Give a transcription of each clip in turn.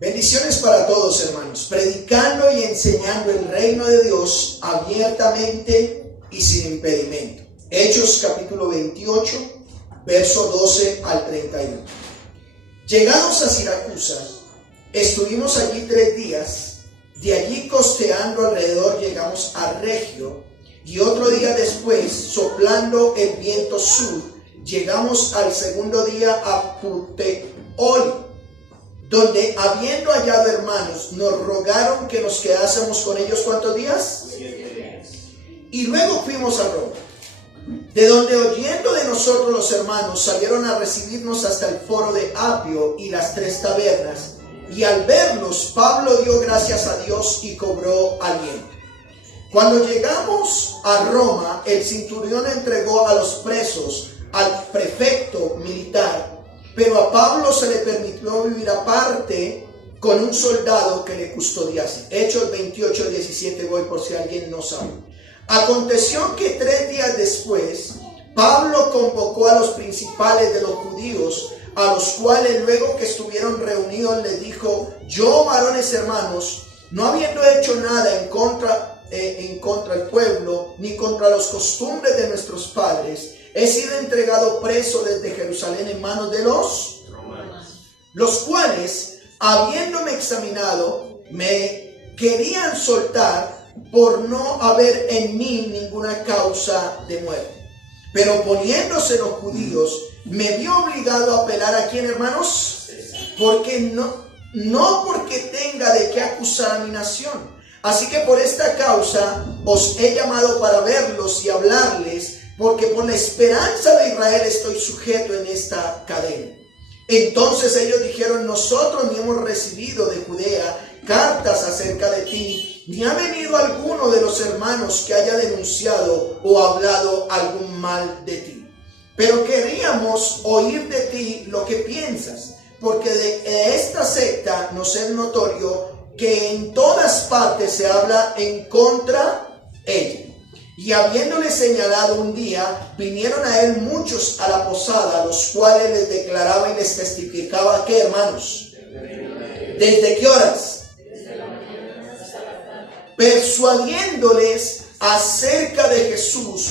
Bendiciones para todos, hermanos, predicando y enseñando el reino de Dios abiertamente y sin impedimento. Hechos capítulo 28, verso 12 al 31. Llegados a Siracusa, estuvimos allí 3 días. De allí costeando alrededor llegamos a Regio, y otro día después, soplando el viento sur, llegamos al segundo día a Puteoli, donde habiendo hallado hermanos, nos rogaron que nos quedásemos con ellos. ¿Cuántos días? 7 días. Y luego fuimos a Roma, de donde oyendo de nosotros los hermanos, salieron a recibirnos hasta el foro de Apio y las 3 tabernas. Y al verlos, Pablo dio gracias a Dios y cobró aliento. Cuando llegamos a Roma, el centurión entregó a los presos al prefecto militar, pero a Pablo se le permitió vivir aparte con un soldado que le custodiase. Hechos 28, 17, voy por si alguien no sabe. Aconteció que 3 días después, Pablo convocó a los principales de los judíos, a los cuales luego que estuvieron reunidos les dijo: yo, varones hermanos, no habiendo hecho nada en contra del pueblo, ni contra las costumbres de nuestros padres, he sido entregado preso desde Jerusalén en manos de los romanos, los cuales, habiéndome examinado, me querían soltar por no haber en mí ninguna causa de muerte. Pero poniéndose los judíos, me vio obligado a apelar a quién, hermanos, porque no porque tenga de qué acusar a mi nación. Así que por esta causa os he llamado para verlos y hablarles, porque por la esperanza de Israel estoy sujeto en esta cadena. Entonces ellos dijeron: nosotros ni hemos recibido de Judea cartas acerca de ti, ni ha venido alguno de los hermanos que haya denunciado o hablado algún mal de ti. Pero queríamos oír de ti lo que piensas, porque de esta secta nos es notorio que en todas partes se habla en contra ella. Y habiéndole señalado un día, vinieron a él muchos a la posada, los cuales les declaraba y les testificaba que, hermanos, ¿desde qué horas? Persuadiéndoles acerca de Jesús,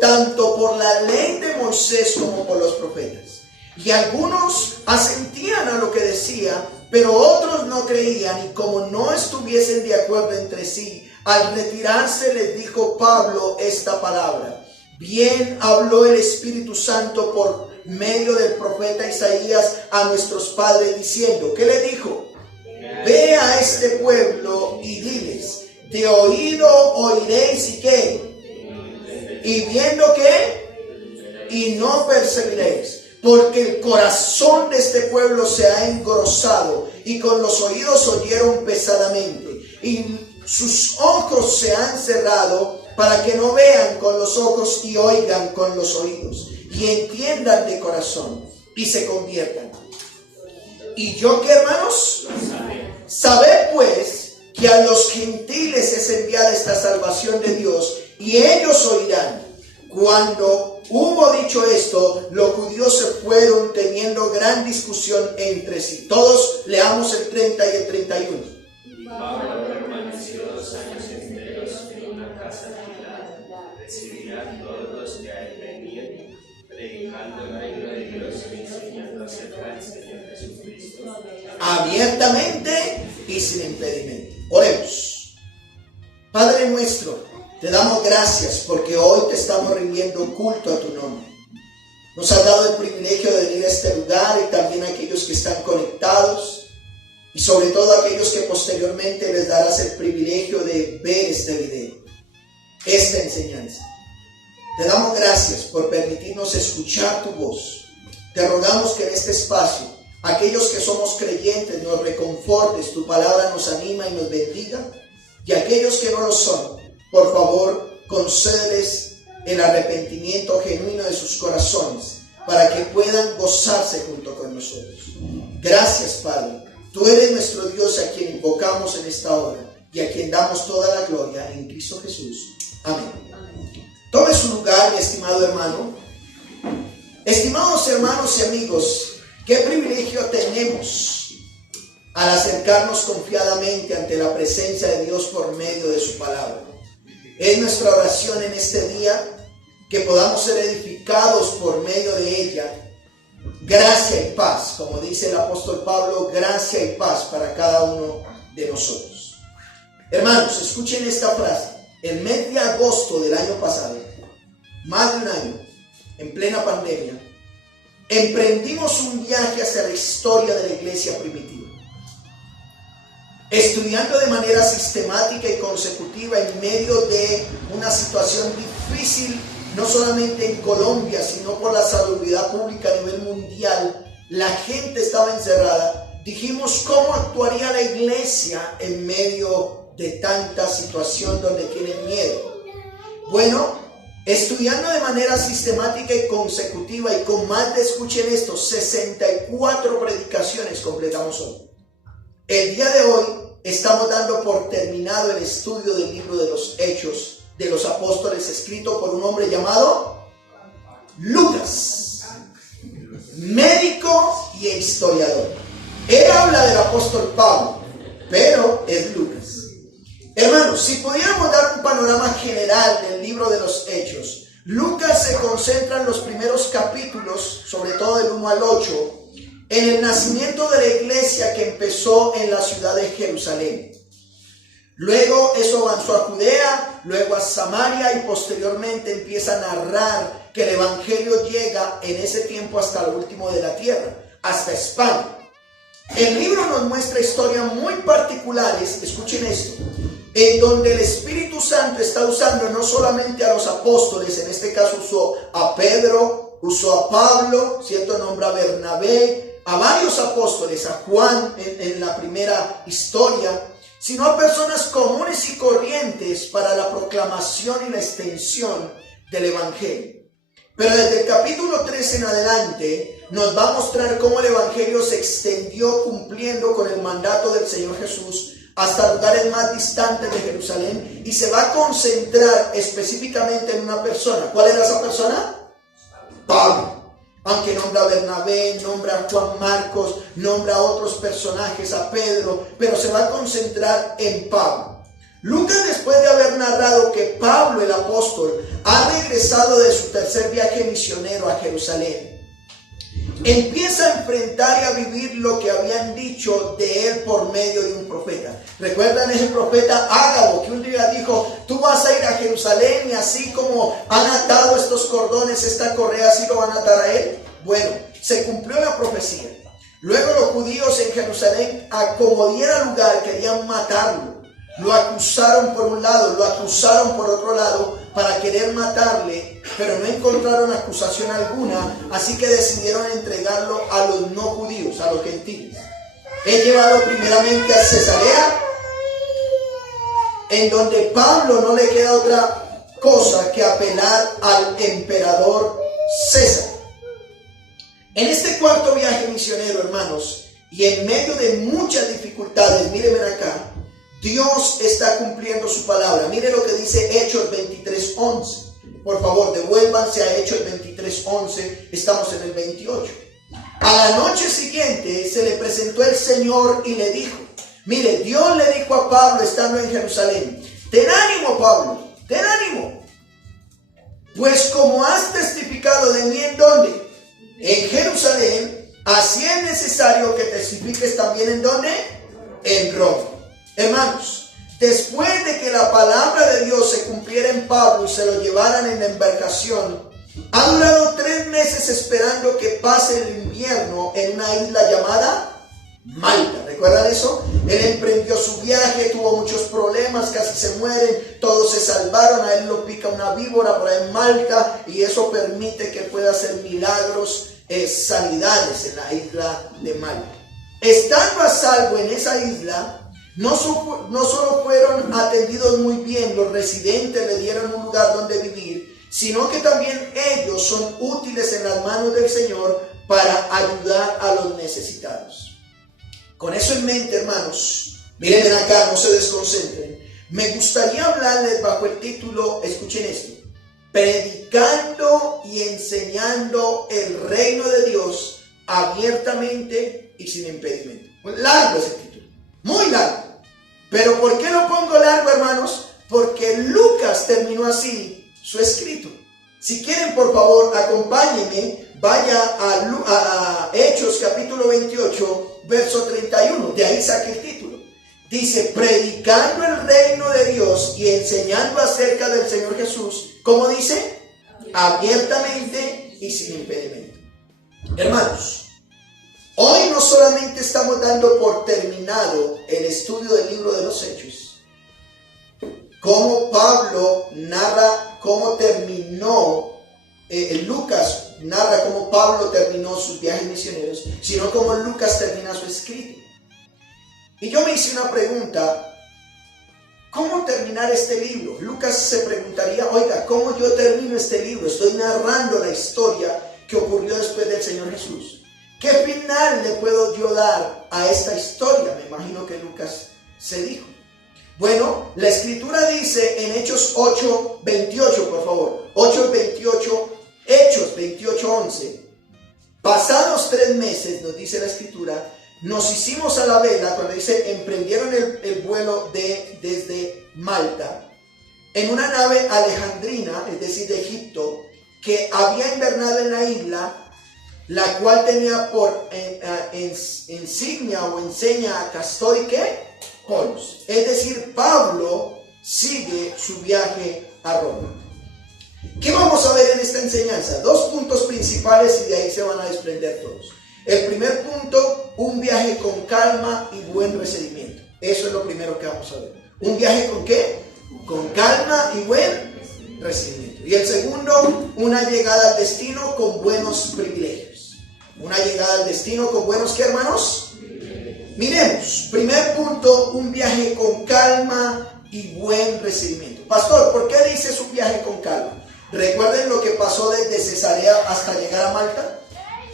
tanto por la ley de Moisés como por los profetas. Y algunos asentían a lo que decía, pero otros no creían, y como no estuviesen de acuerdo entre sí, al retirarse les dijo Pablo esta palabra: bien habló el Espíritu Santo por medio del profeta Isaías a nuestros padres diciendo. ¿Qué le dijo? Ve a este pueblo y diles: de oído oiréis y qué, y viendo qué, y no percibiréis. Porque el corazón de este pueblo se ha engrosado, y con los oídos oyeron pesadamente, y sus ojos se han cerrado, para que no vean con los ojos y oigan con los oídos, y entiendan de corazón, y se conviertan. ¿Y yo qué, hermanos? Sabed pues que a los gentiles es enviada esta salvación de Dios, y ellos oirán. Cuando hubo dicho esto, los judíos se fueron teniendo gran discusión entre sí. Todos leamos el 30 y el 31. Y Pablo permaneció 2 años enteros en una casa alquilada. Recibía a todos los que a él venían, predicando el reino de Dios y enseñando acerca del Señor Jesucristo abiertamente y sin impedimento. Oremos. Padre nuestro, te damos gracias porque hoy te estamos rindiendo culto a tu nombre. Nos has dado el privilegio de venir a este lugar, y también a aquellos que están conectados, y sobre todo a aquellos que posteriormente les darás el privilegio de ver este video, esta enseñanza. Te damos gracias por permitirnos escuchar tu voz. Te rogamos que en este espacio, aquellos que somos creyentes, nos reconfortes, tu palabra nos anima y nos bendiga, y aquellos que no lo son, por favor, concédeles el arrepentimiento genuino de sus corazones, para que puedan gozarse junto con nosotros. Gracias, Padre. Tú eres nuestro Dios, a quien invocamos en esta hora y a quien damos toda la gloria en Cristo Jesús. Amén. Tome su lugar, mi estimado hermano. Estimados hermanos y amigos, qué privilegio tenemos al acercarnos confiadamente ante la presencia de Dios por medio de su palabra. Es nuestra oración en este día que podamos ser edificados por medio de ella. Gracia y paz, como dice el apóstol Pablo, gracia y paz para cada uno de nosotros. Hermanos, escuchen esta frase. El mes de agosto del año pasado, más de un año, en plena pandemia, emprendimos un viaje hacia la historia de la iglesia primitiva, estudiando de manera sistemática y consecutiva en medio de una situación difícil, no solamente en Colombia, sino por la salubridad pública a nivel mundial. La gente estaba encerrada. Dijimos, ¿cómo actuaría la iglesia en medio de tanta situación donde tienen miedo? Bueno, estudiando de manera sistemática y consecutiva y con más de, escuchen esto, 64 predicaciones completamos hoy. El día de hoy estamos dando por terminado el estudio del libro de los Hechos de los Apóstoles, escrito por un hombre llamado Lucas, médico y historiador. Él habla del apóstol Pablo, pero es Lucas. Hermanos, si pudiéramos dar un panorama general del libro de los Hechos, Lucas se concentra en los primeros capítulos, sobre todo del 1 al 8, en el nacimiento de la iglesia que empezó en la ciudad de Jerusalén. Luego eso avanzó a Judea, luego a Samaria y posteriormente empieza a narrar que el evangelio llega en ese tiempo hasta lo último de la tierra, hasta España. El libro nos muestra historias muy particulares, escuchen esto, en donde el Espíritu Santo está usando no solamente a los apóstoles, en este caso usó a Pedro, usó a Pablo, ¿cierto? Nombra a Bernabé, a varios apóstoles, a Juan en la primera historia, sino a personas comunes y corrientes para la proclamación y la extensión del evangelio. Pero desde el capítulo 3 en adelante nos va a mostrar cómo el evangelio se extendió cumpliendo con el mandato del Señor Jesús hasta lugares más distantes de Jerusalén, y se va a concentrar específicamente en una persona. ¿Cuál era esa persona? Pablo. Aunque nombra a Bernabé, nombra a Juan Marcos, nombra a otros personajes, a Pedro, pero se va a concentrar en Pablo. Lucas, después de haber narrado que Pablo, el apóstol, ha regresado de su tercer viaje misionero a Jerusalén, empieza a enfrentar y a vivir lo que habían dicho de él por medio de un profeta. ¿Recuerdan ese profeta Ágabo que un día dijo, tú vas a ir a Jerusalén y así como han atado estos cordones, esta correa, así lo van a atar a él? Bueno, se cumplió la profecía. Luego los judíos en Jerusalén, a como diera lugar, querían matarlo. Lo acusaron por un lado, lo acusaron por otro lado para querer matarle, pero no encontraron acusación alguna, así que decidieron entregarlo a los no judíos, a los gentiles. He llevado primeramente a Cesarea, en donde Pablo no le queda otra cosa que apelar al emperador César. En este cuarto viaje misionero, hermanos, y en medio de muchas dificultades, mírenme acá, Dios está cumpliendo su palabra. Mire lo que dice Hechos 23:11. Por favor, devuélvanse a Hechos 23:11. Estamos en el 28. A la noche siguiente se le presentó el Señor y le dijo, mire, Dios le dijo a Pablo estando en Jerusalén, ten ánimo, Pablo, ten ánimo. Pues como has testificado de mí, ¿en dónde? En Jerusalén, así es necesario que testifiques también, ¿en dónde? En Roma. Hermanos, después de que la palabra de Dios se cumpliera en Pablo y se lo llevaran en la embarcación, ha durado 3 meses esperando que pase el invierno en una isla llamada Malta. ¿Recuerdan eso? Él emprendió su viaje, tuvo muchos problemas, casi se mueren, todos se salvaron, a él lo pica una víbora por ahí en Malta y eso permite que pueda hacer milagros, sanidades en la isla de Malta. Estando a salvo en esa isla, no solo fueron atendidos muy bien, los residentes le dieron un lugar donde vivir, sino que también ellos son útiles en las manos del Señor para ayudar a los necesitados. Con eso en mente, hermanos, miren acá, no se desconcentren. Me gustaría hablarles bajo el título, escuchen esto, predicando y enseñando el reino de Dios abiertamente y sin impedimento. Largo ese título, muy largo. Pero ¿por qué lo pongo largo, hermanos? Porque Lucas terminó así su escrito. Si quieren, por favor, acompáñenme, vaya a Hechos capítulo 28, verso 31. De ahí saqué el título. Dice, predicando el reino de Dios y enseñando acerca del Señor Jesús. ¿Cómo dice? Abiertamente y sin impedimento. Hermanos, hoy no solamente estamos dando por terminado el estudio del libro de los Hechos, como Pablo narra cómo terminó, Lucas narra cómo Pablo terminó sus viajes misioneros, sino como Lucas termina su escrito. Y yo me hice una pregunta, ¿cómo terminar este libro? Lucas se preguntaría, oiga, ¿cómo yo termino este libro? Estoy narrando la historia que ocurrió después del Señor Jesús. ¿Qué final le puedo yo dar a esta historia? Me imagino que Lucas se dijo. Bueno, la escritura dice en Hechos 8, 28, por favor. 8, 28, Hechos 28, 11. Pasados 3 meses, nos dice la escritura, nos hicimos a la vela, cuando dice, emprendieron el vuelo desde Malta, en una nave alejandrina, es decir, de Egipto, que había invernado en la isla, la cual tenía por insignia o enseña a Castor y ¿qué? Polos. Es decir, Pablo sigue su viaje a Roma. ¿Qué vamos a ver en esta enseñanza? 2 puntos principales y de ahí se van a desprender todos. El primer punto, un viaje con calma y buen recibimiento. Eso es lo primero que vamos a ver. ¿Un viaje con qué? Con calma y buen recibimiento. Y el segundo, una llegada al destino con buenos privilegios. Una llegada al destino con buenos, ¿qué, hermanos? Miremos, primer punto, un viaje con calma y buen recibimiento. Pastor, ¿por qué dice su viaje con calma? ¿Recuerden lo que pasó desde Cesarea hasta llegar a Malta?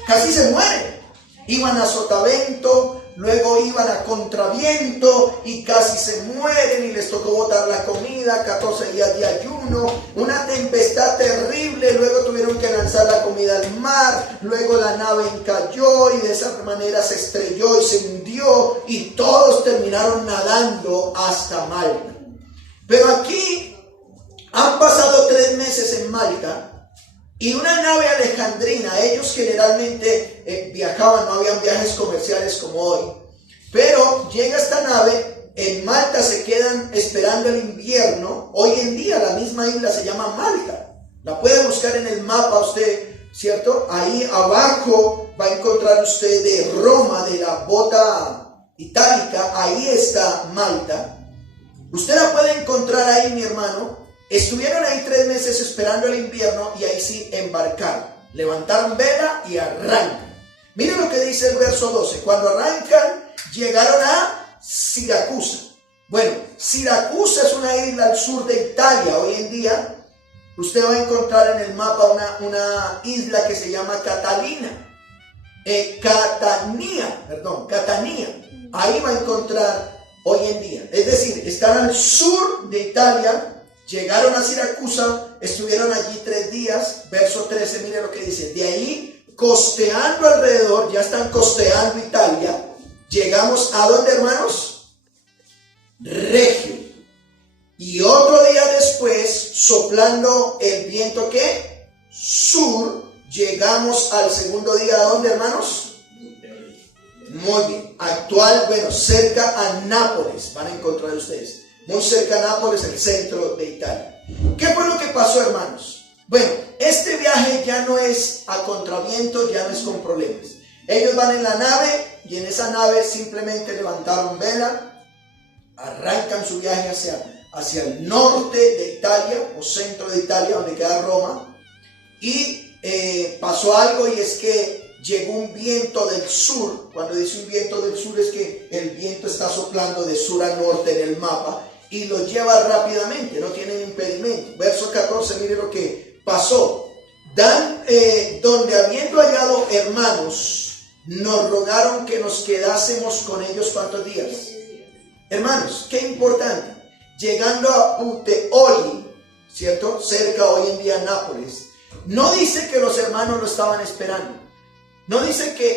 Casi se mueren. Iban a sotavento, luego iban a contraviento y casi se mueren y les tocó botar la comida, 14 días de ayuno, una tempestad terrible, luego tuvieron que lanzar la comida al mar, luego la nave encalló y de esa manera se estrelló y se hundió y todos terminaron nadando hasta Malta. Pero aquí han pasado 3 meses en Malta. Y una nave alejandrina, ellos generalmente viajaban, no habían viajes comerciales como hoy. Pero llega esta nave, en Malta se quedan esperando el invierno. Hoy en día la misma isla se llama Malta. La puede buscar en el mapa usted, ¿cierto? Ahí abajo va a encontrar usted de Roma, de la bota itálica, ahí está Malta. Usted la puede encontrar ahí, mi hermano. Estuvieron ahí 3 meses esperando el invierno y ahí sí embarcaron. Levantaron vela y arrancan. Miren lo que dice el verso 12. Cuando arrancan, llegaron a Siracusa. Bueno, Siracusa es una isla al sur de Italia. Hoy en día, usted va a encontrar en el mapa una isla que se llama Catania. Ahí va a encontrar hoy en día. Es decir, están al sur de Italia. Llegaron a Siracusa, estuvieron allí 3 días, verso 13, mire lo que dice, de ahí costeando alrededor, ya están costeando Italia, llegamos a ¿dónde, hermanos? Regio. Y otro día después, soplando el viento ¿qué? Sur, llegamos al segundo día, ¿a dónde, hermanos? Muy bien, cerca a Nápoles, van a encontrar ustedes. Muy cerca a Nápoles, el centro de Italia. ¿Qué fue lo que pasó, hermanos? Bueno, este viaje ya no es a contraviento, ya no es con problemas. Ellos van en la nave y en esa nave simplemente levantaron vela, arrancan su viaje hacia el norte de Italia o centro de Italia, donde queda Roma. Y pasó algo y es que llegó un viento del sur. Cuando dice un viento del sur es que el viento está soplando de sur a norte en el mapa. Y lo lleva rápidamente, no tienen impedimento. Verso 14, mire lo que pasó. Donde habiendo hallado hermanos, nos rogaron que nos quedásemos con ellos ¿cuántos días? Hermanos, qué importante. Llegando a Puteoli, ¿cierto? Cerca hoy en día Nápoles. No dice que los hermanos lo estaban esperando. No dice que,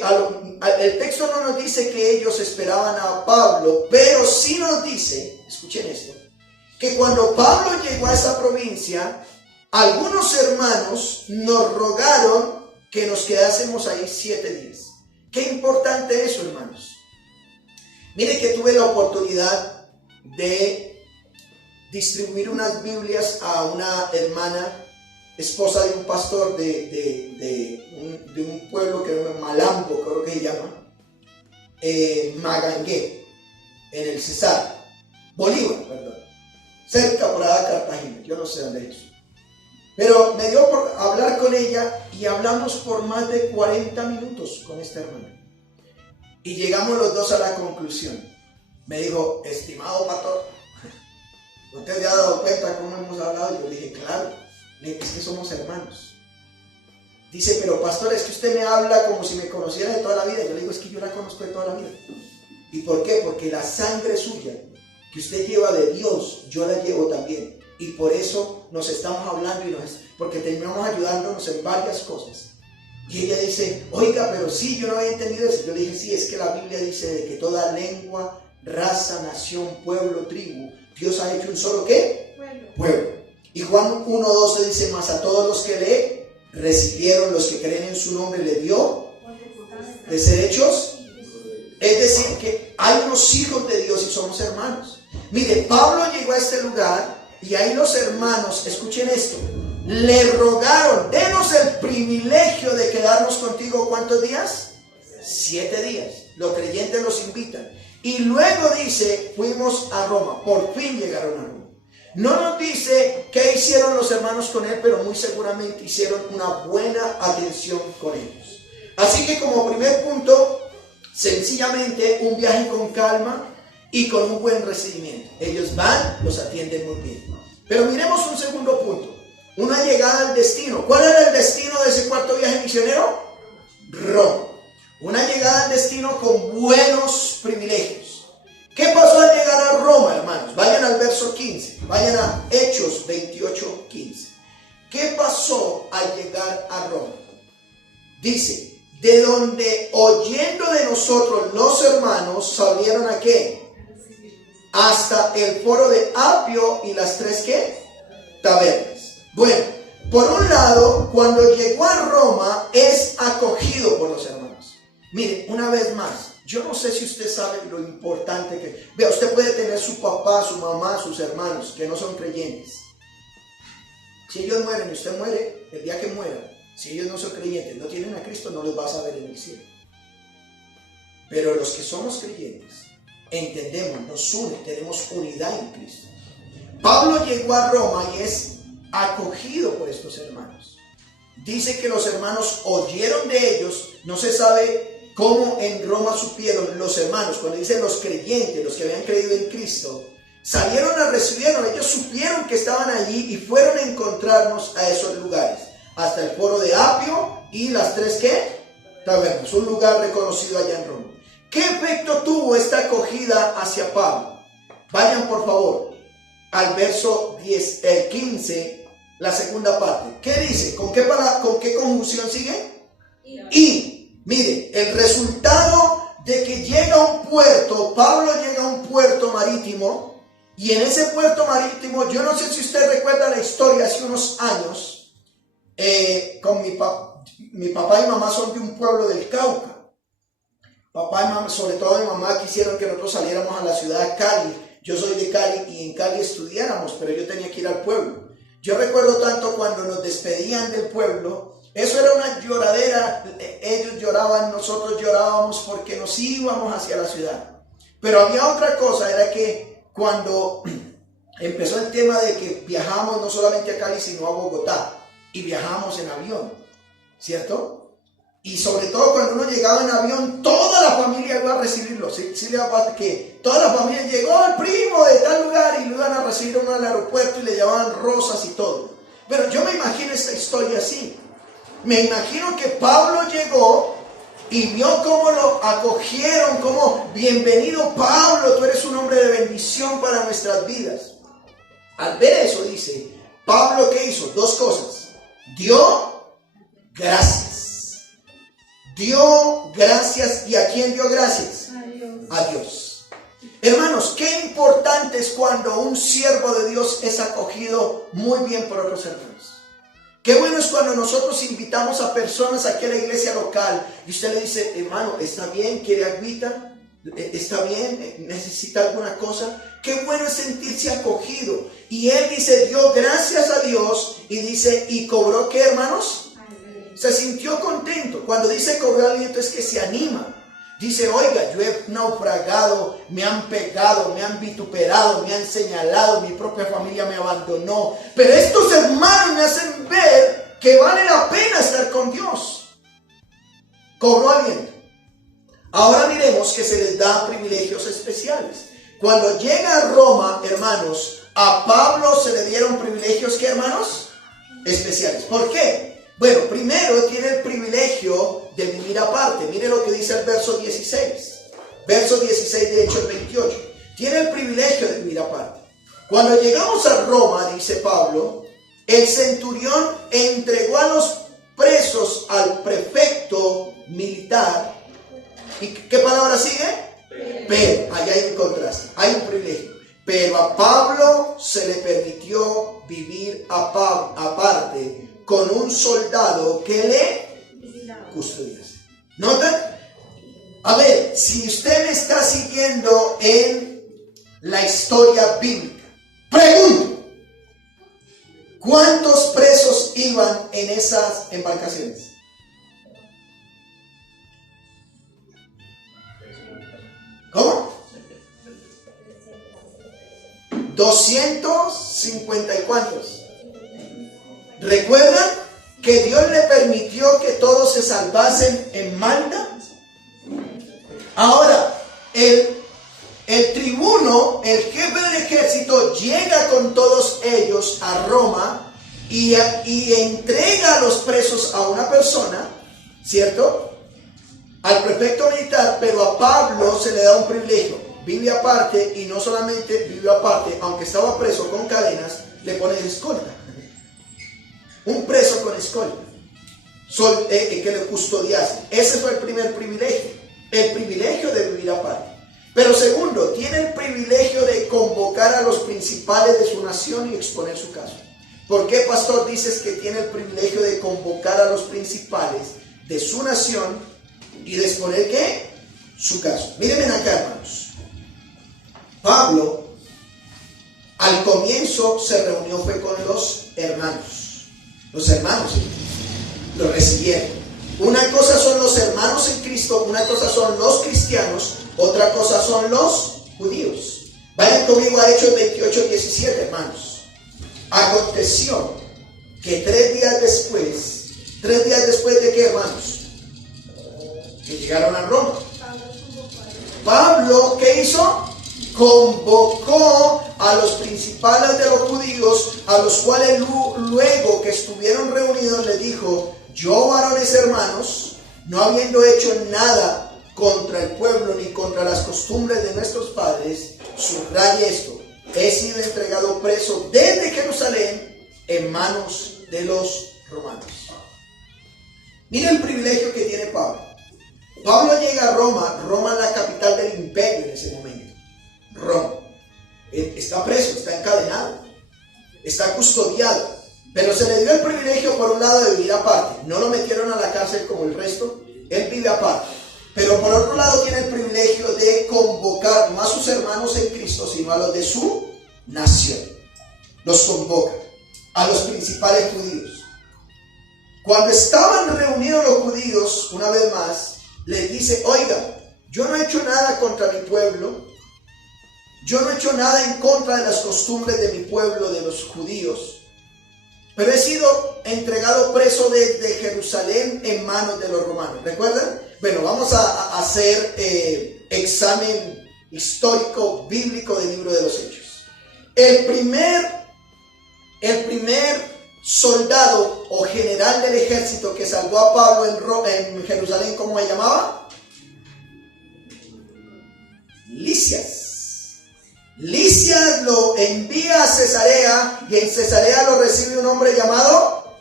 el texto no nos dice que ellos esperaban a Pablo, pero sí nos dice, escuchen esto, que cuando Pablo llegó a esa provincia, algunos hermanos nos rogaron que nos quedásemos ahí 7 días. Qué importante eso, hermanos. Mire que tuve la oportunidad de distribuir unas Biblias a una hermana, esposa de un pastor de un pueblo que es Malambo, creo que se llama, Magangué, en el Cesar, Bolívar, perdón, cerca por allá de Cartagena, yo no sé dónde es eso. Pero me dio por hablar con ella y hablamos por más de 40 minutos con esta hermana. Y llegamos los dos a la conclusión. Me dijo, estimado pastor, ¿usted se ha dado cuenta cómo hemos hablado? Y yo le dije, claro, es que somos hermanos. Dice, pero pastor, es que usted me habla como si me conociera de toda la vida. Yo le digo, es que yo la conozco de toda la vida. ¿Y por qué? Porque la sangre suya que usted lleva de Dios, yo la llevo también. Y por eso nos estamos hablando porque terminamos ayudándonos en varias cosas. Y ella dice, oiga, pero sí, yo no había entendido eso. Yo le dije, sí, es que la Biblia dice de que toda lengua, raza, nación, pueblo, tribu, Dios ha hecho un solo ¿qué? Pueblo. Y Juan 1:12 dice, más a todos los que le recibieron, los que creen en su nombre, le dio de ser hechos. Es decir, que hay unos hijos de Dios y somos hermanos. Mire, Pablo llegó a este lugar y ahí los hermanos, escuchen esto, le rogaron, denos el privilegio de quedarnos contigo, ¿cuántos días? 7 días. Los creyentes los invitan. Y luego dice, fuimos a Roma, por fin llegaron a Roma. No nos dice qué hicieron los hermanos con él, pero muy seguramente hicieron una buena atención con ellos. Así que como primer punto, sencillamente un viaje con calma y con un buen recibimiento. Ellos van, los atienden muy bien. Pero miremos un segundo punto. Una llegada al destino. ¿Cuál era el destino de ese cuarto viaje misionero? Roma. Una llegada al destino con buenos privilegios. ¿Qué pasó al llegar a Roma, hermanos? Vayan al verso 15. Vayan a Hechos 28:15. ¿Qué pasó al llegar a Roma? Dice, de donde oyendo de nosotros los hermanos salieron a ¿qué? Hasta el foro de Apio y las 3 ¿qué? Tabernas. Bueno, por un lado, cuando llegó a Roma es acogido por los hermanos. Mire, una vez más, yo no sé si usted sabe lo importante que... Vea, usted puede tener su papá, su mamá, sus hermanos que no son creyentes. Si ellos mueren y usted muere, el día que muera, si ellos no son creyentes, no tienen a Cristo, no los vas a ver en el cielo. Pero los que somos creyentes, entendemos, nos une, tenemos unidad en Cristo. Pablo llegó a Roma y es acogido por estos hermanos. Dice que los hermanos oyeron de ellos, no se sabe cómo en Roma supieron los hermanos, cuando dicen los creyentes, los que habían creído en Cristo, salieron a recibirnos, ellos supieron que estaban allí y fueron a encontrarnos a esos lugares, hasta el foro de Apio y las 3 ¿qué? Tabernas, un lugar reconocido allá en Roma. ¿Qué efecto tuvo esta acogida hacia Pablo? Vayan por favor al verso 15, la segunda parte. ¿Qué dice? ¿Con qué conjunción sigue? Y, mire, el resultado de que llega a un puerto, Pablo llega a un puerto marítimo, y en ese puerto marítimo, yo no sé si usted recuerda la historia hace unos años, con mi papá y mamá son de un pueblo del Cauca. Papá y mamá, sobre todo mi mamá, quisieron que nosotros saliéramos a la ciudad de Cali. Yo soy de Cali y en Cali estudiáramos, pero yo tenía que ir al pueblo. Yo recuerdo tanto cuando nos despedían del pueblo, eso era una lloradera, ellos lloraban, nosotros llorábamos porque nos íbamos hacia la ciudad. Pero había otra cosa, era que cuando empezó el tema de que viajamos no solamente a Cali, sino a Bogotá, y viajamos en avión, ¿cierto? Y sobre todo cuando uno llegaba en avión, toda la familia iba a recibirlo. Sí le pasa que toda la familia llegó el primo de tal lugar y lo iban a recibir uno al aeropuerto y le llevaban rosas y todo. Pero yo me imagino esta historia así. Me imagino que Pablo llegó y vio cómo lo acogieron, como bienvenido Pablo, tú eres un hombre de bendición para nuestras vidas. Al ver eso dice, Pablo ¿qué hizo? 2 cosas. Dio gracias. dio gracias. ¿Y a quién dio gracias? A Dios. Hermanos, qué importante es cuando un siervo de Dios es acogido muy bien por otros hermanos. Qué bueno es cuando nosotros invitamos a personas aquí a la iglesia local y usted le dice, hermano, ¿está bien? ¿Quiere agüita? ¿Está bien? ¿Necesita alguna cosa? Qué bueno es sentirse acogido. Y él dice, dio gracias a Dios y dice, ¿y cobró qué, hermanos? Se sintió contento. Cuando dice cobró aliento es que se anima. Dice, oiga, yo he naufragado, me han pegado, me han vituperado, me han señalado, mi propia familia me abandonó. Pero estos hermanos me hacen ver que vale la pena estar con Dios. Cobró aliento. Ahora miremos que se les da privilegios especiales. Cuando llega a Roma, hermanos, a Pablo se le dieron privilegios, ¿qué, hermanos? Especiales. ¿Por qué? Bueno, primero tiene el privilegio de vivir aparte. Mire lo que dice el verso 16. Verso 16 de Hechos 28. Tiene el privilegio de vivir aparte. Cuando llegamos a Roma, dice Pablo, el centurión entregó a los presos al prefecto militar. ¿Y qué palabra sigue? Pero, allá hay un contraste, hay un privilegio. Pero a Pablo se le permitió vivir aparte con un soldado que le custodiase. ¿Notan? A ver, si usted me está siguiendo en la historia bíblica, pregunto, ¿cuántos presos iban en esas embarcaciones? ¿Cómo? 250 y cuántos. ¿Recuerdan que Dios le permitió que todos se salvasen en Malta? Ahora, el tribuno, el jefe del ejército, llega con todos ellos a Roma y entrega a los presos a una persona, ¿cierto? Al prefecto militar, pero a Pablo se le da un privilegio. Vive aparte, y no solamente vive aparte, aunque estaba preso con cadenas, le ponen escolta. Un preso con escolta, que le custodiase. Ese fue el primer privilegio, el privilegio de vivir aparte. Pero segundo, tiene el privilegio de convocar a los principales de su nación y exponer su caso. ¿Por qué, pastor, dices que tiene el privilegio de convocar a los principales de su nación y de exponer qué? Su caso. Mírenme acá, hermanos. Pablo, al comienzo se reunió fue con los hermanos. Los hermanos lo recibieron. Una cosa son los hermanos en Cristo, una cosa son los cristianos, otra cosa son los judíos. Vayan conmigo a Hechos 28, 17, hermanos. Aconteció que 3 días después de qué, hermanos, que llegaron a Roma, Pablo, ¿qué hizo? Convocó a los principales de los judíos, a los cuales luego que estuvieron reunidos les dijo: yo, varones hermanos, no habiendo hecho nada contra el pueblo ni contra las costumbres de nuestros padres, subraye esto: he sido entregado preso desde Jerusalén en manos de los romanos. Mira el privilegio que tiene Pablo. Pablo llega a Roma. Roma es la capital del imperio en ese momento. Roma. Está preso, está encadenado, está custodiado, pero se le dio el privilegio por un lado de vivir aparte. No lo metieron a la cárcel como el resto, él vive aparte. Pero por otro lado tiene el privilegio de convocar no a sus hermanos en Cristo, sino a los de su nación. Los convoca a los principales judíos. Cuando estaban reunidos los judíos, una vez más, les dice: oiga, yo no he hecho nada contra mi pueblo, yo no he hecho nada en contra de las costumbres de mi pueblo, de los judíos, pero he sido entregado preso desde Jerusalén en manos de los romanos. ¿Recuerdan? Bueno, vamos a hacer examen histórico bíblico del libro de los Hechos. El primer soldado o general del ejército que salvó a Pablo en Jerusalén, ¿cómo se llamaba? Lisias. Lisias lo envía a Cesarea y en Cesarea lo recibe un hombre llamado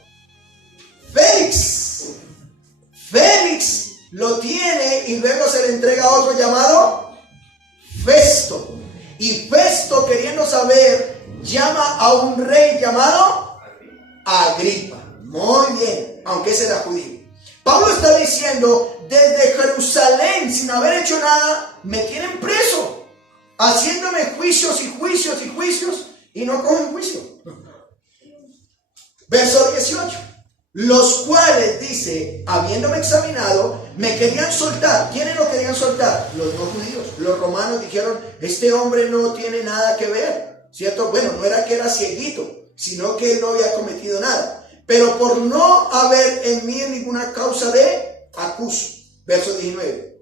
Félix. Félix entrega a otro llamado Festo. Y Festo, queriendo saber, llama a un rey llamado Agripa. Muy bien, aunque ese era judío. Pablo está diciendo, desde Jerusalén, sin haber hecho nada, me tienen preso, haciéndome juicios y juicios y juicios, y no cogen juicio. Verso 18. Los cuales, dice, habiéndome examinado, me querían soltar. ¿Quiénes lo querían soltar? Los no judíos. Los romanos dijeron, este hombre no tiene nada que ver, ¿cierto? Bueno, no era que era cieguito, sino que él no había cometido nada. Pero por no haber en mí ninguna causa de acuso. Verso 19.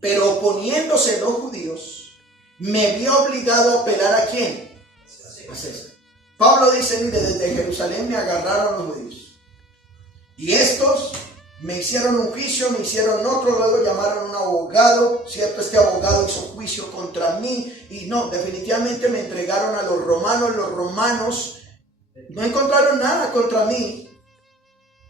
Pero oponiéndose los judíos, me vi obligado a apelar ¿a quién? A César. Pablo dice, mire, desde Jerusalén me agarraron los judíos. Y estos me hicieron un juicio, me hicieron otro, luego llamaron a un abogado, ¿cierto? Este abogado hizo juicio contra mí y no, definitivamente me entregaron a los romanos no encontraron nada contra mí.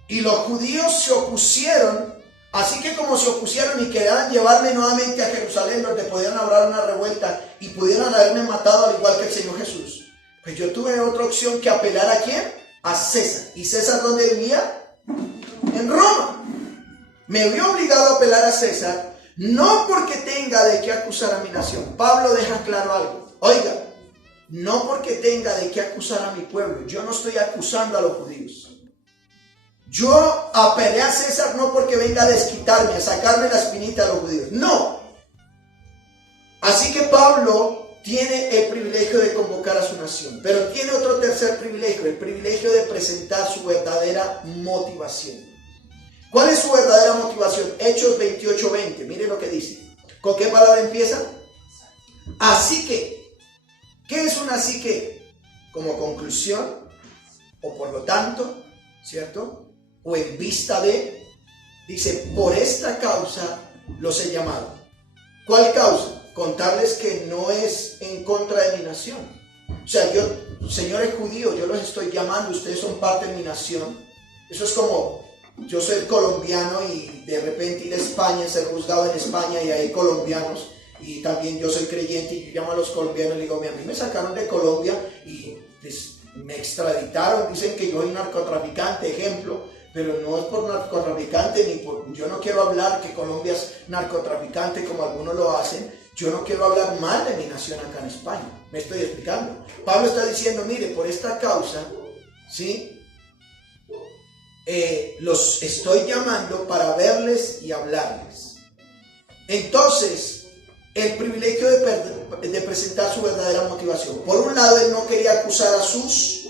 Y los judíos se opusieron, así que como se opusieron y querían llevarme nuevamente a Jerusalén, donde podían hablar una revuelta y pudieran haberme matado al igual que el Señor Jesús, pues yo tuve otra opción que apelar ¿a quién? A César. ¿Y César dónde vivía? En Roma. Me vi obligado a apelar a César, no porque tenga de qué acusar a mi nación. Pablo deja claro algo. Oiga, no porque tenga de qué acusar a mi pueblo. Yo no estoy acusando a los judíos. Yo apelé a César no porque venga a desquitarme, a sacarme la espinita a los judíos. No. Así que Pablo tiene el privilegio de convocar a su nación, pero tiene otro tercer privilegio, el privilegio de presentar su verdadera motivación. ¿Cuál es su verdadera motivación? Hechos 28:20, mire lo que dice. ¿Con qué palabra empieza? Así que, ¿qué es un así que? Como conclusión, o por lo tanto, ¿cierto? O en vista de, dice, por esta causa los he llamado. ¿Cuál causa? Contarles que no es en contra de mi nación. O sea, yo, señores judíos, yo los estoy llamando, ustedes son parte de mi nación. Eso es como, yo soy colombiano y de repente ir a España, ser juzgado en España y hay colombianos. Y también yo soy creyente y yo llamo a los colombianos y digo, a mí me sacaron de Colombia y me extraditaron, dicen que yo soy narcotraficante, ejemplo. Pero no es por narcotraficante, ni por, yo no quiero hablar que Colombia es narcotraficante como algunos lo hacen. Yo no quiero hablar mal de mi nación acá en España. Me estoy explicando. Pablo está diciendo, mire, por esta causa, ¿sí? Los estoy llamando para verles y hablarles. Entonces, el privilegio de presentar su verdadera motivación. Por un lado, él no quería acusar a sus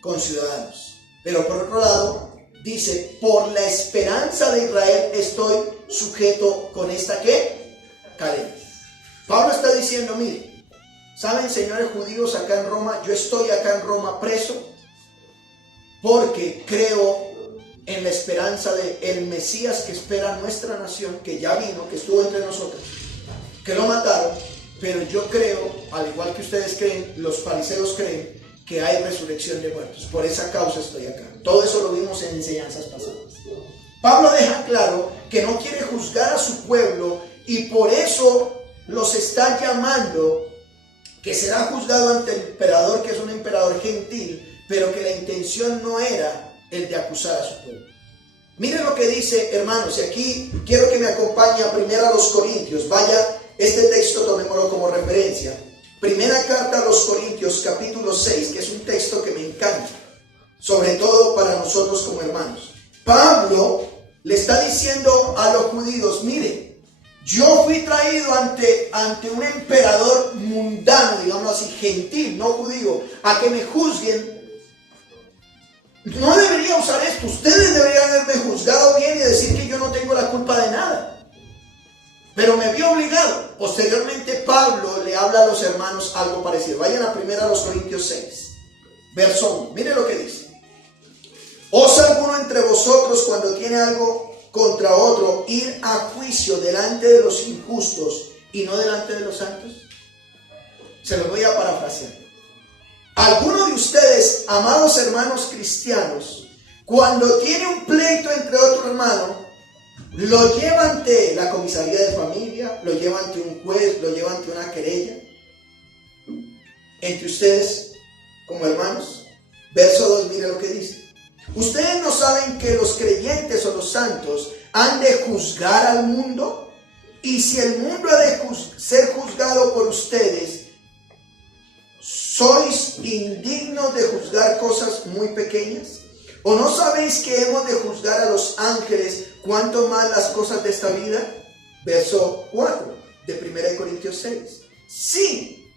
conciudadanos. Pero por otro lado, dice, por la esperanza de Israel estoy sujeto con esta ¿qué? Cadena. Pablo está diciendo, mire, ¿saben, señores judíos acá en Roma? Yo estoy acá en Roma preso porque creo en la esperanza de el Mesías que espera nuestra nación, que ya vino, que estuvo entre nosotros, que lo mataron, pero yo creo, al igual que ustedes creen, los fariseos creen, que hay resurrección de muertos. Por esa causa estoy acá. Todo eso lo vimos en enseñanzas pasadas. Pablo deja claro que no quiere juzgar a su pueblo y por eso los está llamando, que será juzgado ante el emperador, que es un emperador gentil, pero que la intención no era el de acusar a su pueblo. Miren lo que dice, hermanos, y aquí quiero que me acompañe a 1 Corintios. Vaya, este texto tomémoslo como referencia. Primera carta a los Corintios, capítulo 6, que es un texto que me encanta, sobre todo para nosotros como hermanos. Pablo le está diciendo a los judíos, mire, yo fui traído ante un emperador mundano, digamos así, gentil, no judío, a que me juzguen. No debería usar esto, ustedes deberían haberme juzgado bien y decir que yo no tengo la culpa de nada. Pero me vi obligado. Posteriormente Pablo le habla a los hermanos algo parecido. Vayan a 1 Corintios 6, verso 1. Miren lo que dice. ¿Osa alguno entre vosotros cuando tiene algo contra otro ir a juicio delante de los injustos y no delante de los santos? Se los voy a parafrasear. ¿Alguno de ustedes, amados hermanos cristianos, cuando tiene un pleito entre otro hermano, lo lleva ante la comisaría de familia, lo lleva ante un juez, lo lleva ante una querella entre ustedes como hermanos. Verso 2, mire lo que dice. Ustedes no saben que los creyentes o los santos han de juzgar al mundo, y si el mundo ha de ser juzgado por ustedes, ¿sois indignos de juzgar cosas muy pequeñas? ¿O no sabéis que hemos de juzgar a los ángeles, cuanto más las cosas de esta vida? Verso 4 de 1 Corintios 6. Sí,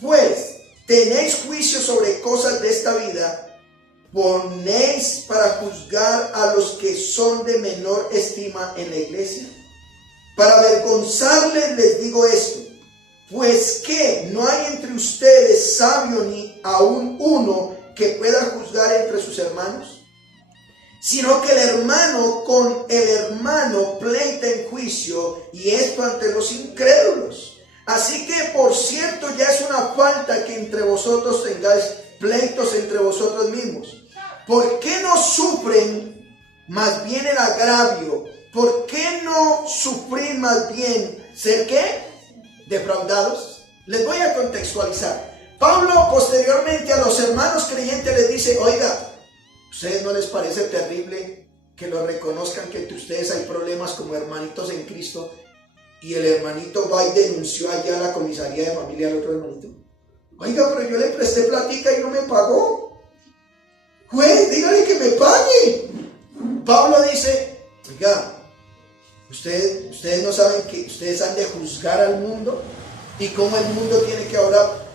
pues tenéis juicio sobre cosas de esta vida, ¿ponéis para juzgar a los que son de menor estima en la iglesia? Para avergonzarles les digo esto, pues que no hay entre ustedes sabio ni aun uno que pueda juzgar entre sus hermanos, sino que el hermano con el hermano pleita en juicio, y esto ante los incrédulos. Así que, por cierto, ya es una falta que entre vosotros tengáis pleitos entre vosotros mismos. ¿Por qué no sufren más bien el agravio? ¿Por qué no sufrir más bien ser qué? Defraudados. Les voy a contextualizar. Pablo posteriormente a los hermanos creyentes les dice, oiga, ¿ustedes no les parece terrible que lo reconozcan, que entre ustedes hay problemas como hermanitos en Cristo? Y el hermanito va y denunció allá a la comisaría de familia al otro hermanito. Oiga, pero yo le presté platica y no me pagó. Juez, dígale que me pague. Pablo dice, oiga, ustedes no saben que ustedes han de juzgar al mundo, y cómo el mundo tiene que ahora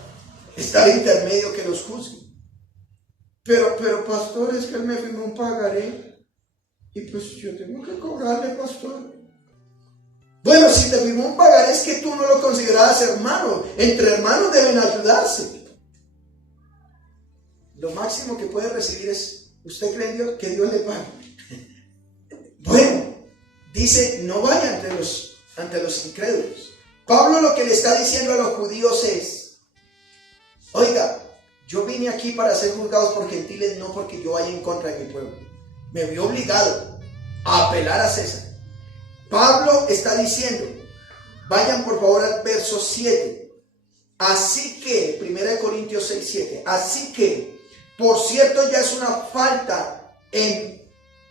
estar intermedio que los juzgue. Pero pastor, es que él me firmó un pagaré y pues yo tengo que cobrarle, pastor. Bueno, si te firmó un pagaré es que tú no lo considerabas hermano. Entre hermanos deben ayudarse. Lo máximo que puede recibir es, ¿usted cree en Dios? Que Dios le pague. Bueno, dice, no vaya ante los incrédulos. Pablo lo que le está diciendo a los judíos es, oiga, yo vine aquí para ser juzgados por gentiles, no porque yo vaya en contra de mi pueblo. Me vi obligado a apelar a César. Pablo está diciendo, vayan por favor al verso 7. Así que, 1 Corintios 6, 7. Así que, por cierto, ya es una falta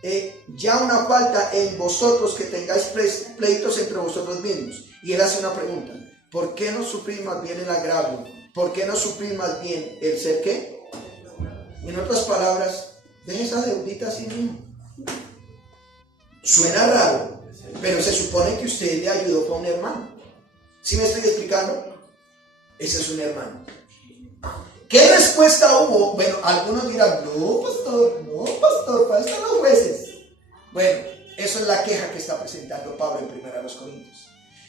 en vosotros que tengáis pleitos entre vosotros mismos. Y él hace una pregunta: ¿por qué no sufrís más bien el agravio? ¿Por qué no sufrís más bien el ser qué? En otras palabras, deje esa deudita así mismo. Suena raro, pero se supone que usted le ayudó con un hermano. ¿Sí me estoy explicando? Ese es un hermano. ¿Qué respuesta hubo? Bueno, algunos dirán, no pastor, para eso los jueces. Bueno, eso es la queja que está presentando Pablo en 1 Corintios.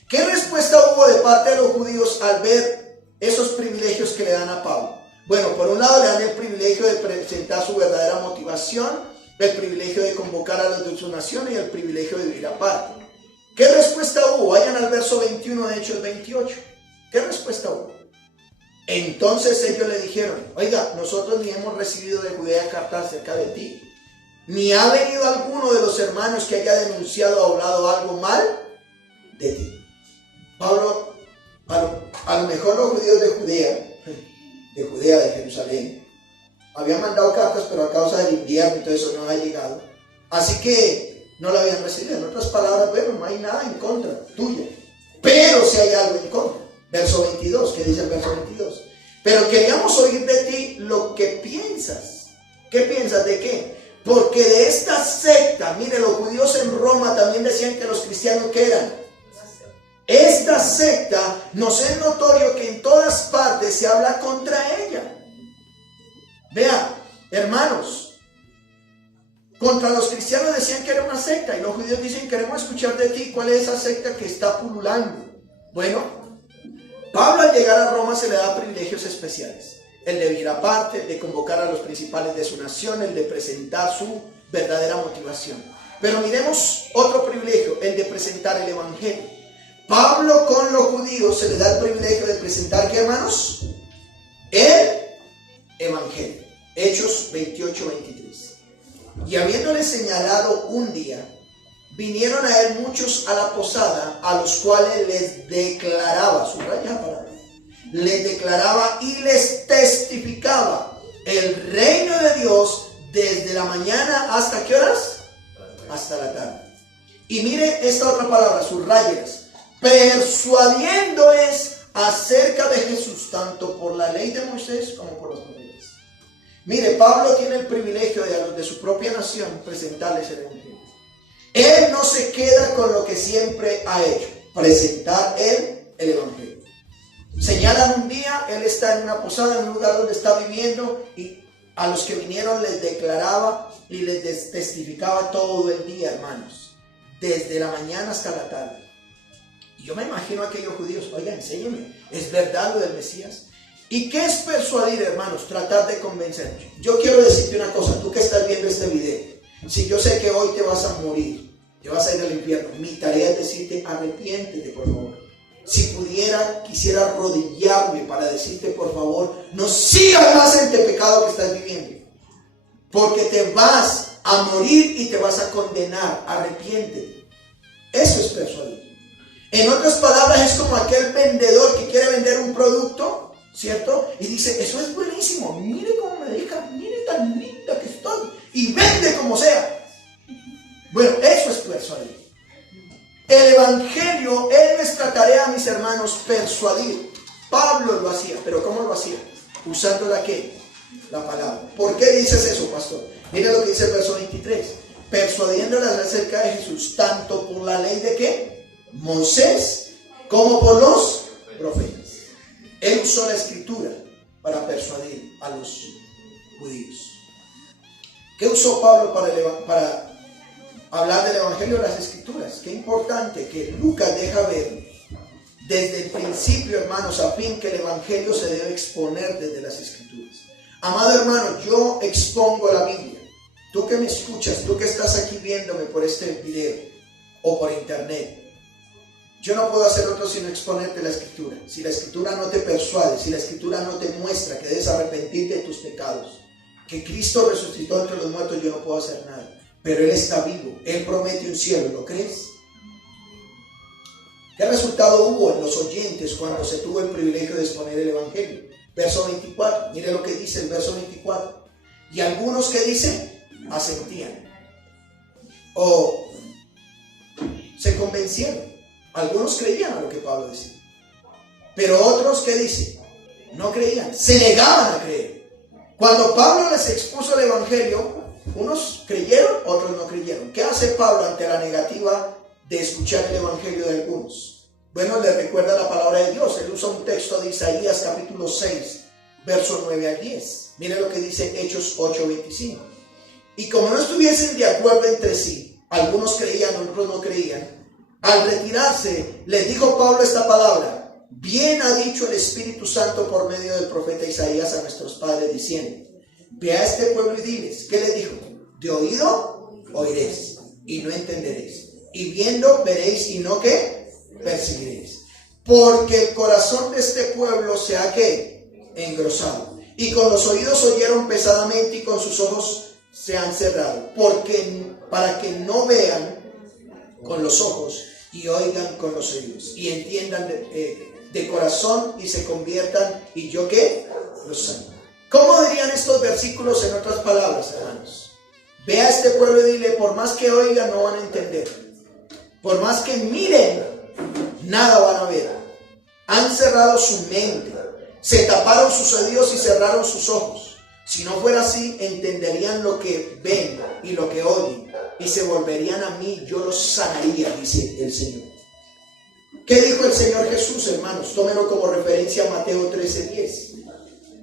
¿Qué respuesta hubo de parte de los judíos al ver esos privilegios que le dan a Pablo? Bueno, por un lado le dan el privilegio de presentar su verdadera motivación, el privilegio de convocar a los de su nación y el privilegio de vivir aparte. ¿Qué respuesta hubo? Vayan al verso 21 de Hechos 28. ¿Qué respuesta hubo? Entonces ellos le dijeron, oiga, nosotros ni hemos recibido de Judea carta acerca de ti, ni ha venido alguno de los hermanos que haya denunciado o hablado algo mal de ti. Pablo, a lo mejor los judíos de Jerusalén, habían mandado cartas, pero a causa del invierno, entonces eso no ha llegado. Así que no la habían recibido. En otras palabras, bueno, no hay nada en contra tuya, pero si hay algo en contra. Verso 22, ¿qué dice el verso 22? Pero queríamos oír de ti lo que piensas. ¿Qué piensas de qué? Porque de esta secta, mire, los judíos en Roma también decían que los cristianos, ¿qué eran? Esta secta nos es notorio que en todas partes se habla contra ella. Vean, hermanos, contra los cristianos decían que era una secta, y los judíos dicen, queremos escuchar de ti cuál es esa secta que está pululando. Bueno, Pablo al llegar a Roma se le da privilegios especiales: el de vivir aparte, el de convocar a los principales de su nación, el de presentar su verdadera motivación. Pero miremos otro privilegio, el de presentar el evangelio. Pablo con los judíos se le da el privilegio de presentar, ¿qué, hermanos? El evangelio. Hechos 28, 23. Y habiéndole señalado un día, vinieron a él muchos a la posada, a los cuales les declaraba, subraya para les declaraba y les testificaba el reino de Dios desde la mañana hasta ¿qué horas? Hasta la tarde. Y mire esta otra palabra, subrayelas, persuadiéndoles acerca de Jesús, tanto por la ley de Moisés como por los profetas. Mire, Pablo tiene el privilegio de a los de su propia nación presentarles el evangelio. Él no se queda con lo que siempre ha hecho, presentar él el evangelio. Señalan un día, él está en una posada, en un lugar donde está viviendo, y a los que vinieron les declaraba y les testificaba todo el día, hermanos, desde la mañana hasta la tarde. Y yo me imagino a aquellos judíos, oiga, enséñeme, ¿es verdad lo del Mesías? ¿Y qué es persuadir, hermanos? Tratar de convencer. Yo quiero decirte una cosa, tú que estás viendo este video, si yo sé que hoy te vas a morir, te vas a ir al infierno, mi tarea es decirte, arrepiéntete, por favor. Si pudiera, quisiera arrodillarme para decirte, por favor, no sigas más en este pecado que estás viviendo, porque te vas a morir y te vas a condenar. Arrepiéntete. Eso es persuadir. En otras palabras, es como aquel vendedor que quiere vender un producto, ¿cierto? Y dice, eso es buenísimo, mire cómo me deja, mire tan linda que estoy, y vende como sea. Bueno, eso es persuadir. El evangelio es nuestra tarea, mis hermanos, persuadir. Pablo lo hacía, pero ¿cómo lo hacía? Usando la ¿qué? La palabra. ¿Por qué dices eso, pastor? Mira lo que dice el verso 23. Persuadiéndolas acerca de Jesús, tanto por la ley de ¿qué? Moisés, como por los profetas. Él usó la escritura para persuadir a los judíos. ¿Qué usó Pablo para hablar del evangelio? Las escrituras. Qué importante que Lucas deja ver desde el principio, hermanos, a fin que el evangelio se debe exponer desde las escrituras. Amado hermano, yo expongo la Biblia. Tú que me escuchas, tú que estás aquí viéndome por este video o por internet, yo no puedo hacer otro sino exponerte la escritura. Si la escritura no te persuade, si la escritura no te muestra que debes arrepentirte de tus pecados, que Cristo resucitó entre los muertos, yo no puedo hacer nada. Pero Él está vivo, Él promete un cielo, ¿lo crees? ¿Qué resultado hubo en los oyentes cuando se tuvo el privilegio de exponer el evangelio? Verso 24, mire lo que dice el verso 24. Y algunos que dicen, asentían o se convencieron. Algunos creían a lo que Pablo decía, pero otros que dicen, no creían, se negaban a creer. Cuando Pablo les expuso el evangelio, unos creyeron, otros no creyeron. ¿Qué hace Pablo ante la negativa de escuchar el evangelio de algunos? Bueno, les recuerda la palabra de Dios. Él usa un texto de Isaías capítulo 6, versos 9 al 10. Mire lo que dice Hechos 8:25. Y como no estuviesen de acuerdo entre sí, algunos creían, otros no creían, al retirarse les dijo Pablo esta palabra: bien ha dicho el Espíritu Santo por medio del profeta Isaías a nuestros padres, diciendo: ve a este pueblo y diles. ¿Qué les dijo? De oído oiréis y no entenderéis, y viendo veréis y no ¿qué? Percibiréis. Porque el corazón de este pueblo se ha ¿qué? Engrosado, y con los oídos oyeron pesadamente y con sus ojos se han cerrado, para que no vean con los ojos y oigan con los oídos y entiendan de corazón y se conviertan y yo ¿qué? Los sano. ¿Cómo dirían estos versículos en otras palabras, hermanos? Ve a este pueblo y dile, por más que oigan no van a entender, por más que miren nada van a ver. Han cerrado su mente, se taparon sus oídos y cerraron sus ojos. Si no fuera así, entenderían lo que ven y lo que oyen y se volverían a mí, yo los sanaría, dice el Señor. ¿Qué dijo el Señor Jesús, hermanos? Tómenlo como referencia a Mateo 13:10.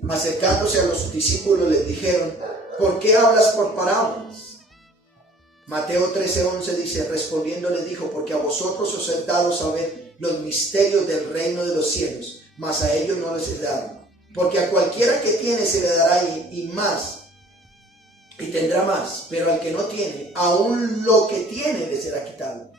Acercándose a los discípulos les dijeron: ¿por qué hablas por parábolas? Mateo 13:11 dice, respondiendo les dijo: porque a vosotros os es dado saber los misterios del reino de los cielos, mas a ellos no les es dado. Porque a cualquiera que tiene se le dará y más, y tendrá más, pero al que no tiene, aún lo que tiene le será quitado.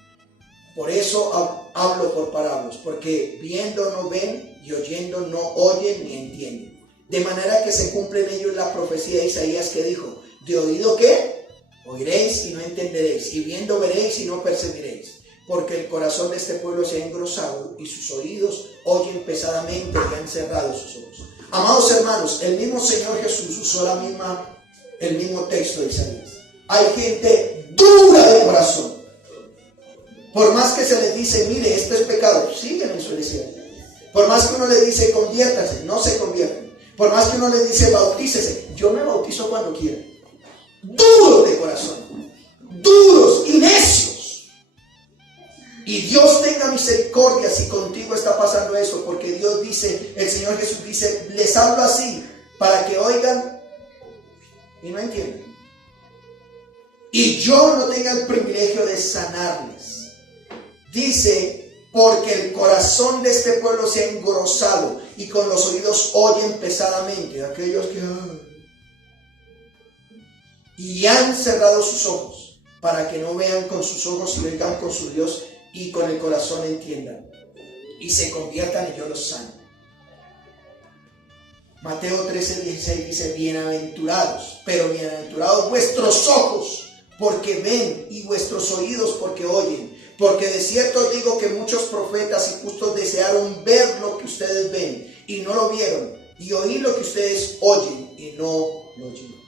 Por eso hablo por parábolas, porque viendo no ven y oyendo no oyen ni entienden. De manera que se cumple en ellos la profecía de Isaías que dijo: ¿de oído qué? Oiréis y no entenderéis, y viendo veréis y no percibiréis, porque el corazón de este pueblo se ha engrosado y sus oídos oyen pesadamente y han cerrado sus ojos. Amados hermanos, el mismo Señor Jesús usó el mismo texto de Isaías. Hay gente dura de corazón. Por más que se les dice, mire, esto es pecado, siguen en su deseo. Por más que uno le dice, conviértase, no se convierten. Por más que uno le dice, bautícese, yo me bautizo cuando quiera. Duros de corazón, duros y necios. Y Dios tenga misericordia si contigo está pasando eso, porque Dios dice, el Señor Jesús dice, les hablo así para que oigan y no entiendan. Y yo no tenga el privilegio de sanarles. Dice, porque el corazón de este pueblo se ha engrosado y con los oídos oyen pesadamente. Aquellos que... y han cerrado sus ojos para que no vean con sus ojos y oigan con su Dios y con el corazón entiendan y se conviertan y yo los sano. Mateo 13:16 dice, bienaventurados, pero bienaventurados vuestros ojos porque ven y vuestros oídos porque oyen. Porque de cierto os digo que muchos profetas y justos desearon ver lo que ustedes ven y no lo vieron, y oír lo que ustedes oyen y no lo oyeron.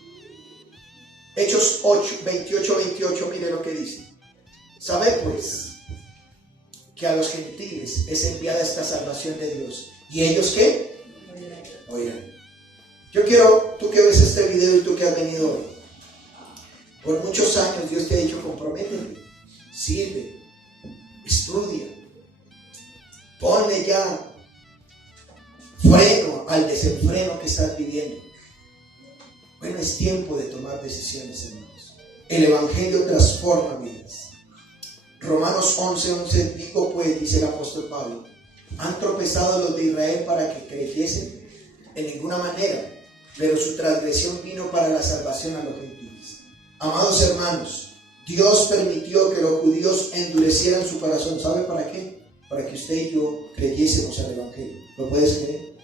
Hechos 28, mire lo que dice. Sabed pues que a los gentiles es enviada esta salvación de Dios. ¿Y ellos qué? Oirán. Yo quiero, tú que ves este video y tú que has venido hoy, por muchos años Dios te ha dicho, comprométete, sirve, estudia, ponle ya freno al desenfreno que estás viviendo. Bueno, es tiempo de tomar decisiones, hermanos. El Evangelio transforma vidas. Romanos 11:11, digo pues, dice el apóstol Pablo, ¿han tropezado los de Israel para que creyesen? En ninguna manera, pero su transgresión vino para la salvación a los gentiles. Amados hermanos, Dios permitió que los judíos endurecieran su corazón. ¿Sabe para qué? Para que usted y yo creyésemos al Evangelio. ¿Lo puedes creer?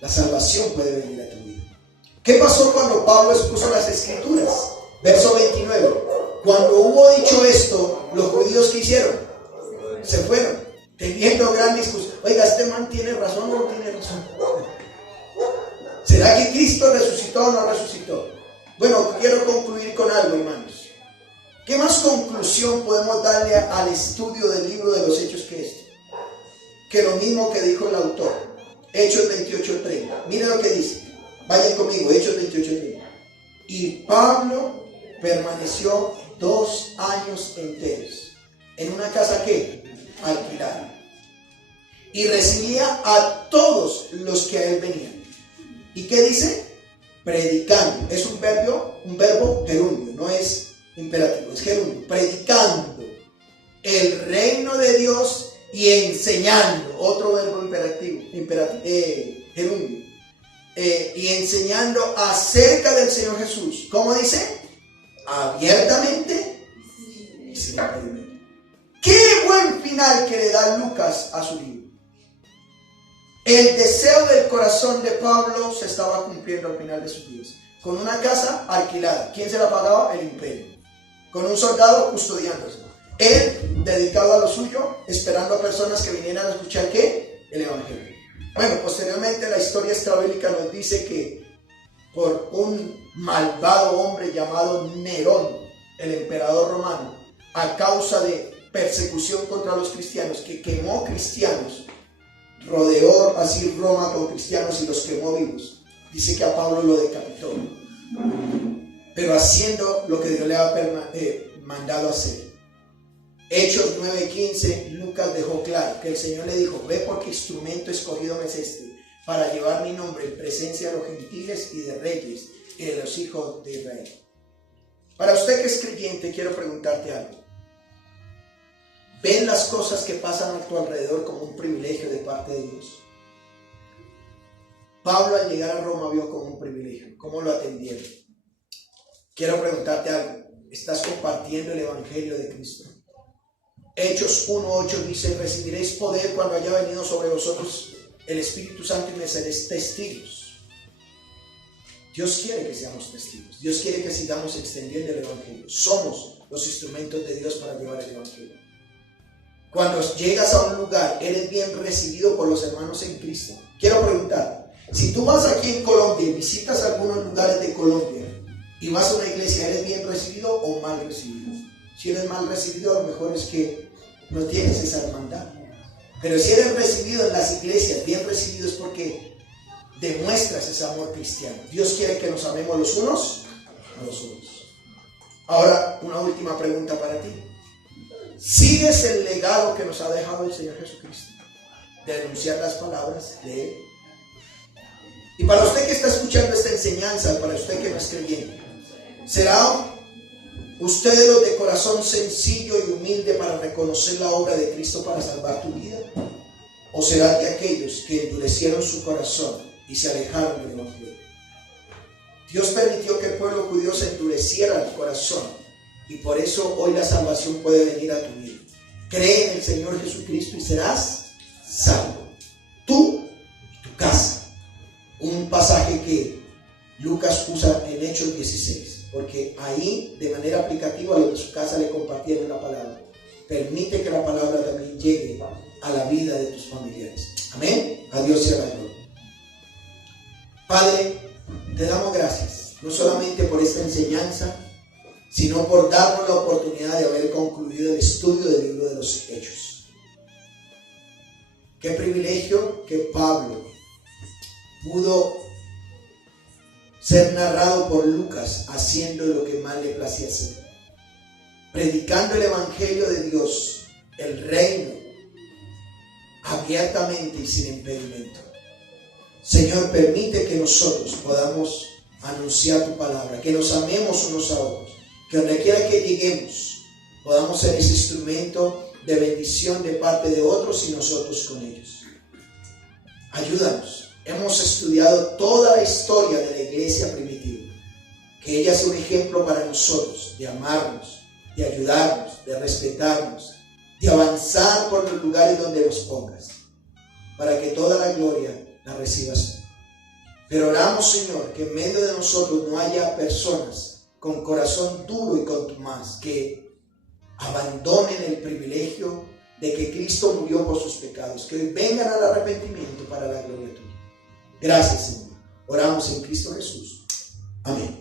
La salvación puede venir a tu vida. ¿Qué pasó cuando Pablo expuso las Escrituras? Verso 29. Cuando hubo dicho esto, los judíos ¿qué hicieron? Se fueron, teniendo gran discusión. Oiga, ¿este man tiene razón o no tiene razón? ¿Será que Cristo resucitó o no resucitó? Bueno, quiero concluir con algo, hermanos. ¿Qué más conclusión podemos darle al estudio del libro de los Hechos que esto? Que lo mismo que dijo el autor. Hechos 28:30. Mire lo que dice. Vayan conmigo, Hechos 28:30. Y Pablo permaneció 2 años enteros. ¿En una casa qué? Alquilada. Y recibía a todos los que a él venían. ¿Y qué dice? Predicando. Es un verbo gerundio, no es imperativo, es gerundio. Predicando el reino de Dios y enseñando. Otro verbo gerundio. Y enseñando acerca del Señor Jesús. ¿Cómo dice? Abiertamente y sin impedimento. Qué buen final que le da Lucas a su libro. El deseo del corazón de Pablo se estaba cumpliendo al final de sus días. Con una casa alquilada. ¿Quién se la pagaba? El imperio. Con un soldado custodiándose. Él dedicado a lo suyo, esperando a personas que vinieran a escuchar ¿qué? El Evangelio. Bueno, posteriormente la historia extrabíblica nos dice que por un malvado hombre llamado Nerón, el emperador romano, a causa de persecución contra los cristianos, que quemó cristianos, rodeó así Roma con cristianos y los quemó vivos. Dice que a Pablo lo decapitó, pero haciendo lo que Dios le había mandado hacer. Hechos 9:15, Lucas dejó claro que el Señor le dijo: ve porque instrumento escogido me es este, para llevar mi nombre en presencia de los gentiles y de reyes y de los hijos de Israel. Para usted que es creyente, quiero preguntarte algo. ¿Ven las cosas que pasan a tu alrededor como un privilegio de parte de Dios? Pablo al llegar a Roma vio como un privilegio. ¿Cómo lo atendieron? Quiero preguntarte algo. ¿Estás compartiendo el Evangelio de Cristo? Hechos 1:8 dice: recibiréis poder cuando haya venido sobre vosotros el Espíritu Santo y me seréis testigos. Dios quiere que seamos testigos. Dios quiere que sigamos extendiendo el Evangelio. Somos los instrumentos de Dios para llevar el Evangelio. Cuando llegas a un lugar, eres bien recibido por los hermanos en Cristo. Quiero preguntar, si tú vas aquí en Colombia y visitas algunos lugares de Colombia y vas a una iglesia, ¿eres bien recibido o mal recibido? Si eres mal recibido, a lo mejor es que no tienes esa hermandad. Pero si eres recibido en las iglesias, bien recibido, es porque demuestras ese amor cristiano. Dios quiere que nos amemos los unos a los otros. Ahora, una última pregunta para ti. ¿Sigues el legado que nos ha dejado el Señor Jesucristo? De anunciar las palabras de Él. Y para usted que está escuchando esta enseñanza, para usted que no es creyente, ¿será usted de los de corazón sencillo y humilde para reconocer la obra de Cristo para salvar tu vida? ¿O será de aquellos que endurecieron su corazón y se alejaron del Evangelio? Dios permitió que el pueblo judío se endureciera el corazón y por eso hoy la salvación puede venir a tu vida. Cree en el Señor Jesucristo y serás salvo, tú y tu casa. Un pasaje que Lucas usa en Hechos 16, porque ahí de manera aplicativa a los de su casa le compartieron la palabra. Permite que la palabra también llegue a la vida de tus familiares. Amén. A Dios sea la gloria. Padre, te damos gracias, no solamente por esta enseñanza, sino por darnos la oportunidad de haber concluido el estudio del libro de los Hechos. Qué privilegio que Pablo pudo ser narrado por Lucas haciendo lo que más le placía hacer, predicando el Evangelio de Dios, el reino, abiertamente y sin impedimento. Señor, permite que nosotros podamos anunciar tu palabra, que nos amemos unos a otros, que donde quiera que lleguemos podamos ser ese instrumento de bendición de parte de otros y nosotros con ellos. Ayúdanos. Hemos estudiado toda la historia de la iglesia primitiva, que ella sea un ejemplo para nosotros de amarnos, de ayudarnos, de respetarnos, de avanzar por los lugares donde nos pongas, para que toda la gloria la recibas tú. Pero oramos, Señor, que en medio de nosotros no haya personas con corazón duro y contumaz que abandonen el privilegio de que Cristo murió por sus pecados, que vengan al arrepentimiento para la gloria tuya. Gracias, Señor. Oramos en Cristo Jesús. Amén.